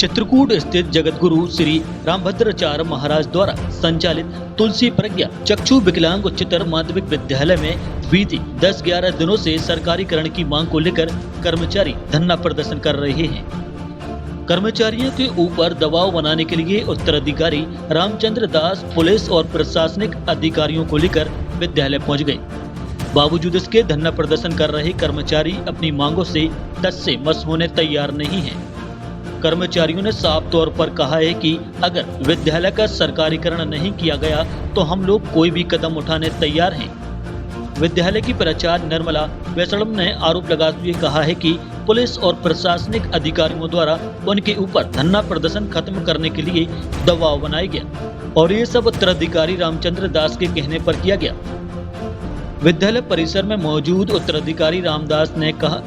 चित्रकूट स्थित जगतगुरु श्री रामभद्राचार्य महाराज द्वारा संचालित तुलसी प्रज्ञा चक्षु विकलांग उच्चतर माध्यमिक विद्यालय में बीते 10-11 दिनों से सरकारीकरण की मांग को लेकर कर्मचारी धरना प्रदर्शन कर रहे हैं। कर्मचारियों के ऊपर दबाव बनाने के लिए उत्तराधिकारी रामचंद्र दास पुलिस और प्रशासनिक अधिकारियों को लेकर विद्यालय पहुंच गए। बावजूद इसके धरना प्रदर्शन कर रहे कर्मचारी अपनी मांगों से टस से मस होने तैयार नहीं हैं। कर्मचारियों ने साफ तौर पर कहा है कि अगर विद्यालय का सरकारीकरण नहीं किया गया तो हम लोग कोई भी कदम उठाने तैयार हैं। विद्यालय की प्राचार्य निर्मला वैष्णव ने आरोप लगाते हुए कहा है कि पुलिस और प्रशासनिक अधिकारियों द्वारा उनके ऊपर धरना प्रदर्शन खत्म करने के लिए दबाव बनाया गया और ये सब उत्तराधिकारी रामचंद्र दास के कहने पर किया गया। विद्यालय परिसर में मौजूद उत्तराधिकारी रामदास ने कहा,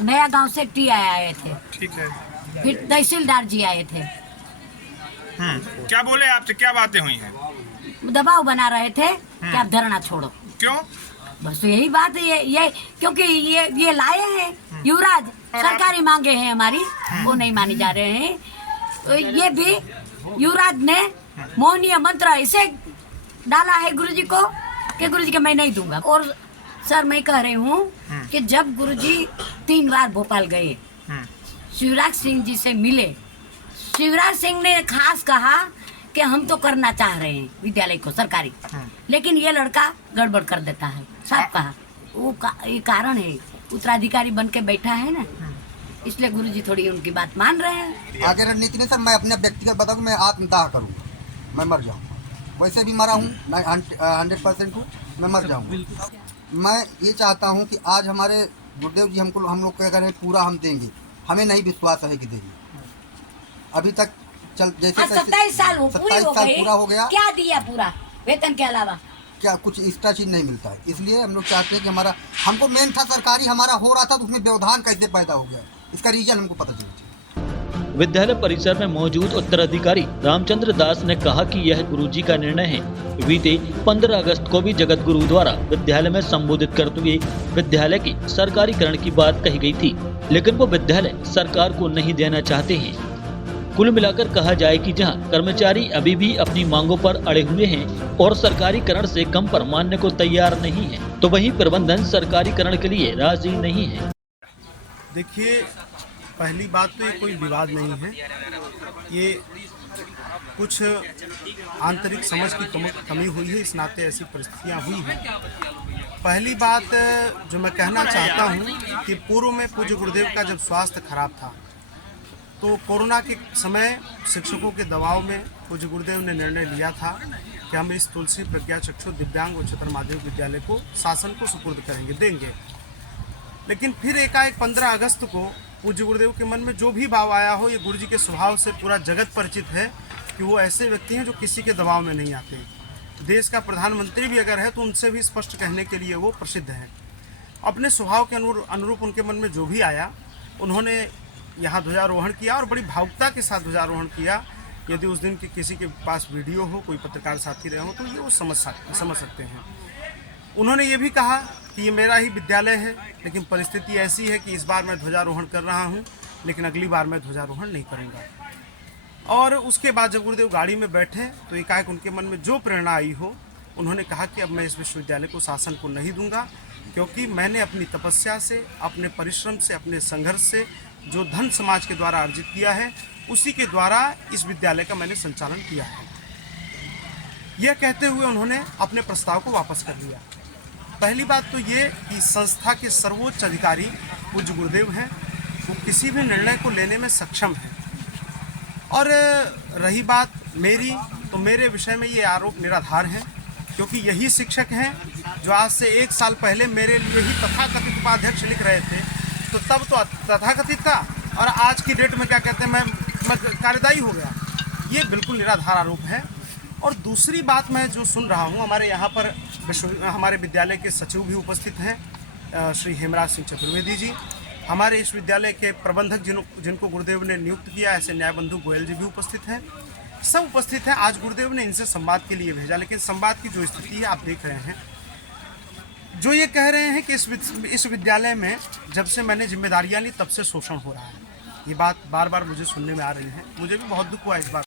नया गांव से टी आए थे, ठीक है। फिर तहसीलदार जी आए थे। क्या बोले आपसे, क्या बातें हुई हैं? दबाव बना रहे थे कि आप धरना छोड़ो। क्यों? बस यही बात है, ये क्योंकि ये लाए हैं युवराज, सरकारी मांगे हैं हमारी, वो नहीं मानी जा रहे हैं। तो ये भी युवराज ने मोहनीय मंत्र ऐसे डाला है गुरुजी को कि गुरुजी के मैं नहीं दूंगा। और सर मैं कह रही हूँ कि जब गुरुजी 3 बार भोपाल गए, शिवराज सिंह जी से मिले, शिवराज सिंह ने खास कहा कि हम तो करना चाह रहे हैं विद्यालय को सरकारी, लेकिन ये लड़का गड़बड़ कर देता है। साफ कहा वो ये कारण है, उत्तराधिकारी बन के बैठा है ना, इसलिए गुरुजी थोड़ी उनकी बात मान रहे हैं। आगे रणनीति नहीं सर, मैं अपने व्यक्तिगत बताऊँ, मैं आत्मदाह करूँगा, मैं मर जाऊँगा। वैसे भी मरा हूँ, 100% हूँ, मैं मर जाऊँगा। मैं ये चाहता हूँ कि आज हमारे गुरुदेव जी हम लोग कह रहे हैं पूरा हम देंगे, हमें नहीं विश्वास है कि देंगे। अभी तक चल जैसे 27 साल पूरा हो गया, क्या दिया पूरा वेतन के अलावा? क्या कुछ एक्स्ट्रा चीज नहीं मिलता है। इसलिए हम लोग चाहते हैं कि हमको मेन था सरकारी हमारा हो रहा था, तो उसमें व्यवधान कैसे पैदा हो गया, इसका रीजन हमको पता चलना चाहिए। विद्यालय परिसर में मौजूद उत्तराधिकारी रामचंद्र दास ने कहा कि यह गुरुजी का निर्णय है। बीते 15 अगस्त को भी जगत गुरु द्वारा विद्यालय में संबोधित करते हुए विद्यालय के सरकारीकरण की बात कही गई थी, लेकिन वो विद्यालय सरकार को नहीं देना चाहते हैं। कुल मिलाकर कहा जाए कि जहां कर्मचारी अभी भी अपनी मांगों पर अड़े हुए हैं और सरकारीकरण से कम पर मानने को तैयार नहीं है, तो वहीं प्रबंधन सरकारीकरण के लिए राजी नहीं है। देखिए, पहली बात तो ये कोई विवाद नहीं है, ये कुछ आंतरिक समझ की कमी हुई है, इस नाते ऐसी परिस्थितियां हुई हैं। पहली बात जो मैं कहना चाहता हूं कि पूर्व में पूज्य गुरुदेव का जब स्वास्थ्य खराब था, तो कोरोना के समय शिक्षकों के दबाव में पूज्य गुरुदेव ने निर्णय लिया था कि हम इस तुलसी प्रज्ञा चक्षु दिव्यांग उच्चतर माध्यमिक विद्यालय को शासन को सुपुर्द करेंगे, देंगे। लेकिन फिर एकाएक 15 अगस्त को पूज्य गुरुदेव के मन में जो भी भाव आया हो, ये गुरुजी के स्वभाव से पूरा जगत परिचित है कि वो ऐसे व्यक्ति हैं जो किसी के दबाव में नहीं आते। देश का प्रधानमंत्री भी अगर है तो उनसे भी स्पष्ट कहने के लिए वो प्रसिद्ध हैं। अपने स्वभाव के अनुरूप उनके मन में जो भी आया, उन्होंने यहाँ ध्वजारोहण किया और बड़ी भावुकता के साथ ध्वजारोहण किया। यदि उस दिन किसी के पास वीडियो हो, कोई पत्रकार साथी रहे हो, तो ये वो समझ सकते हैं। उन्होंने ये भी कहा कि ये मेरा ही विद्यालय है, लेकिन परिस्थिति ऐसी है कि इस बार मैं ध्वजारोहण कर रहा हूँ, लेकिन अगली बार मैं ध्वजारोहण नहीं करूँगा। और उसके बाद जब गुरुदेव गाड़ी में बैठे तो एकाएक उनके मन में जो प्रेरणा आई हो, उन्होंने कहा कि अब मैं इस विश्वविद्यालय को शासन को नहीं दूंगा, क्योंकि मैंने अपनी तपस्या से, अपने परिश्रम से, अपने संघर्ष से जो धन समाज के द्वारा अर्जित किया है, उसी के द्वारा इस विद्यालय का मैंने संचालन किया है। यह कहते हुए उन्होंने अपने प्रस्ताव को वापस कर लिया। पहली बात तो ये कि संस्था के सर्वोच्च अधिकारी पूज्य गुरुदेव हैं, वो किसी भी निर्णय को लेने में सक्षम हैं। और रही बात मेरी, तो मेरे विषय में ये आरोप निराधार हैं, क्योंकि यही शिक्षक हैं जो आज से 1 साल पहले मेरे लिए ही तथाकथित उपाध्यक्ष लिख रहे थे। तो तब तो तथाकथित था, और आज की डेट में क्या कहते हैं, मैं कार्यदायी हो गया। ये बिल्कुल निराधार आरोप है। और दूसरी बात मैं जो सुन रहा हूँ, हमारे यहाँ पर हमारे विद्यालय के सचिव भी उपस्थित हैं, श्री हेमराज सिंह चतुर्वेदी जी। हमारे इस विद्यालय के प्रबंधक जिनको गुरुदेव ने नियुक्त किया, ऐसे न्यायबंधु गोयल जी भी उपस्थित हैं। सब उपस्थित हैं। आज गुरुदेव ने इनसे संवाद के लिए भेजा, लेकिन संवाद की जो स्थिति है आप देख रहे हैं। जो ये कह रहे हैं कि इस विद्यालय में जब से मैंने जिम्मेदारियां ली तब से शोषण हो रहा है। ये बात बार बार मुझे सुनने में आ रही है। मुझे भी बहुत दुख हुआ इस बात